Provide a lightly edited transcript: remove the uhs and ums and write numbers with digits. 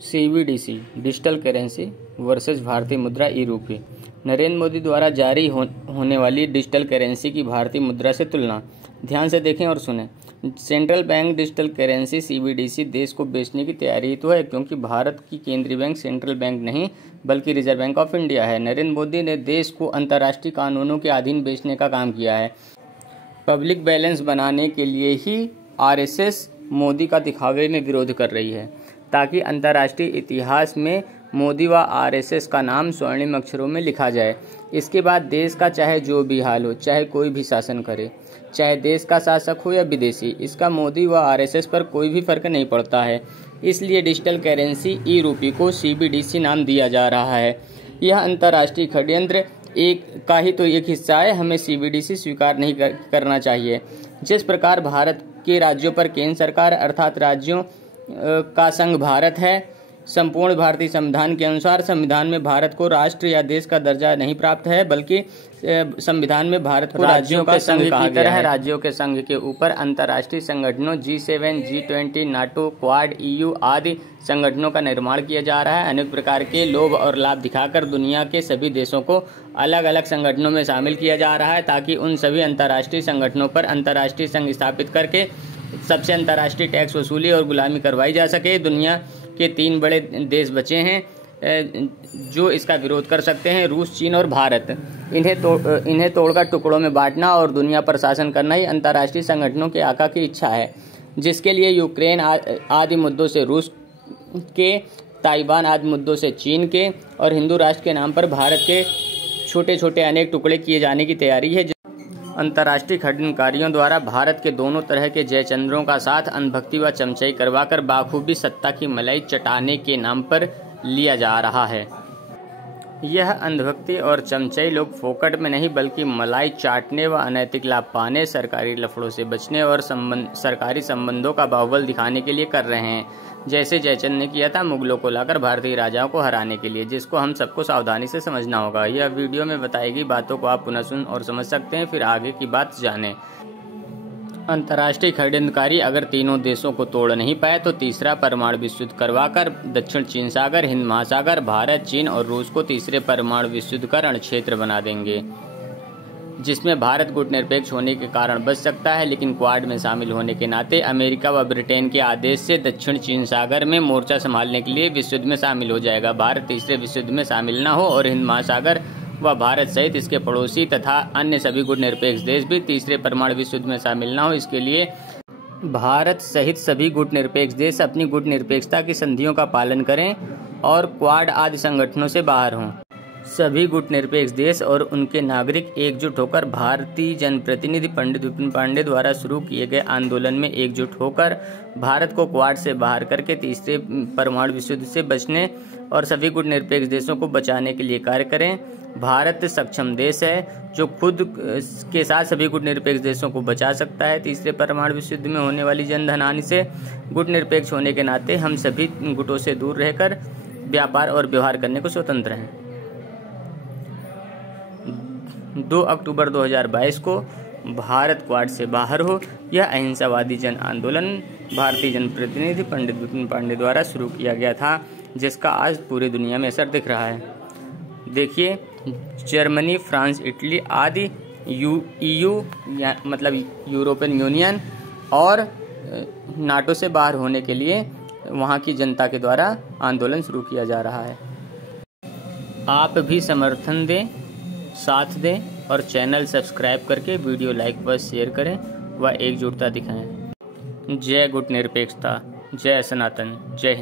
CBDC digital currency versus भारतीय मुद्रा ई रूपी। नरेंद्र मोदी द्वारा जारी होने वाली डिजिटल करेंसी की भारतीय मुद्रा से तुलना। ध्यान से देखें और सुनें। Central bank digital currency CBDC देश को बेचने की तैयारी तो है, क्योंकि भारत की केंद्रीय बैंक सेंट्रल बैंक नहीं बल्कि रिजर्व बैंक ऑफ इंडिया है। नरेंद्र मोदी ने देश को अंतर्राष्ट्रीय कानूनों के अधीन बेचने का काम किया है। पब्लिक बैलेंस बनाने के लिए ही आरएसएस मोदी का दिखावे में विरोध कर रही है, ताकि अंतर्राष्ट्रीय इतिहास में मोदी व आरएसएस का नाम स्वर्णिम अक्षरों में लिखा जाए। इसके बाद देश का चाहे जो भी हाल हो, चाहे कोई भी शासन करे, चाहे देश का शासक हो या विदेशी, इसका मोदी व आरएसएस पर कोई भी फर्क नहीं पड़ता है। इसलिए डिजिटल करेंसी ई रूपी को सीबीडीसी नाम दिया जा रहा है। यह अंतर्राष्ट्रीय षड्यंत्र का ही तो एक हिस्सा है। हमें सीबीडीसी स्वीकार नहीं करना चाहिए। जिस प्रकार भारत के राज्यों पर केंद्र सरकार अर्थात राज्यों का संघ भारत है, संपूर्ण भारतीय संविधान के अनुसार संविधान में भारत को राष्ट्र या देश का दर्जा नहीं प्राप्त है, बल्कि संविधान में भारत को राज्यों का संघ की तरह है। राज्यों के संघ के ऊपर अंतर्राष्ट्रीय संगठनों G7, G20, NATO, quad, EU आदि संगठनों का निर्माण किया जा रहा है। अनेक प्रकार के लोभ और लाभ दिखाकर दुनिया के सभी देशों को अलग अलग संगठनों में शामिल किया जा रहा है, ताकि उन सभी अंतर्राष्ट्रीय संगठनों पर अंतर्राष्ट्रीय संघ स्थापित करके सबसे अंतर्राष्ट्रीय टैक्स वसूली और गुलामी करवाई जा सके। दुनिया के 3 बड़े देश बचे हैं जो इसका विरोध कर सकते हैं: रूस, चीन और भारत। इन्हें तोड़कर टुकड़ों में बांटना और दुनिया पर शासन करना ही अंतर्राष्ट्रीय संगठनों के आका की इच्छा है, जिसके लिए यूक्रेन आदि मुद्दों से रूस के, ताइवान आदि मुद्दों से चीन के और हिंदू राष्ट्र के नाम पर भारत के छोटे छोटे अनेक टुकड़े किए जाने की तैयारी है। अंतर्राष्ट्रीय षड्यंत्रकारियों द्वारा भारत के दोनों तरह के जयचंद्रों का साथ अंधभक्ति व चमचाई करवाकर बाखूबी सत्ता की मलाई चटाने के नाम पर लिया जा रहा है। यह अंधभक्ति और चमचाई लोग फोकट में नहीं बल्कि मलाई चाटने व अनैतिक लाभ पाने, सरकारी लफड़ों से बचने और सरकारी संबंधों का बाहुबल दिखाने के लिए कर रहे हैं, जैसे जयचंद ने किया था मुगलों को लाकर भारतीय राजाओं को हराने के लिए, जिसको हम सबको सावधानी से समझना होगा। यह वीडियो में बताई गई बातों को आप पुनः सुन और समझ सकते हैं, फिर आगे की बात जानें। अंतर्राष्ट्रीय षड्यंत्रकारी अगर तीनों देशों को तोड़ नहीं पाए तो तीसरा परमाणु विश्व युद्ध करवाकर दक्षिण चीन सागर, हिंद महासागर, भारत, चीन और रूस को तीसरे परमाणु विश्व युद्ध का रणक्षेत्र बना देंगे, जिसमें भारत गुटनिरपेक्ष होने के कारण बच सकता है, लेकिन क्वाड में शामिल होने के नाते अमेरिका व ब्रिटेन के आदेश से दक्षिण चीन सागर में मोर्चा संभालने के लिए विश्व युद्ध में शामिल हो जाएगा। भारत तीसरे विश्व युद्ध में शामिल न हो और हिंद महासागर व भारत सहित इसके पड़ोसी तथा अन्य सभी गुटनिरपेक्ष देश भी तीसरे परमाणु विश्व युद्ध में शामिल न हो, इसके लिए भारत सहित सभी गुटनिरपेक्ष देश अपनी गुटनिरपेक्षता की संधियों का पालन करें और क्वाड आदि संगठनों से बाहर हों। सभी गुटनिरपेक्ष देश और उनके नागरिक एकजुट होकर भारतीय जनप्रतिनिधि पंडित विपिन पांडे द्वारा शुरू किए गए आंदोलन में एकजुट होकर भारत को क्वाड से बाहर करके तीसरे परमाणु विश्व युद्ध से बचने और सभी गुटनिरपेक्ष देशों को बचाने के लिए कार्य करें। भारत सक्षम देश है जो खुद के साथ सभी गुटनिरपेक्ष देशों को बचा सकता है तीसरे परमाणु विश्व युद्ध में होने वाली जनधन हानि से। गुटनिरपेक्ष होने के नाते हम सभी गुटों से दूर रहकर व्यापार और व्यवहार करने को स्वतंत्र हैं। 2 अक्टूबर 2022 को भारत क्वाड से बाहर हो, यह अहिंसावादी जन आंदोलन भारतीय जनप्रतिनिधि पंडित विपिन पांडे द्वारा शुरू किया गया था, जिसका आज पूरी दुनिया में असर दिख रहा है। देखिए, जर्मनी, फ्रांस, इटली आदि EU मतलब यूरोपियन यूनियन और नाटो से बाहर होने के लिए वहाँ की जनता के द्वारा आंदोलन शुरू किया जा रहा है। आप भी समर्थन दें, साथ दें और चैनल सब्सक्राइब करके वीडियो लाइक व शेयर करें व एकजुटता दिखाएं। जय गुटनिरपेक्षता, जय सनातन, जय हिंद।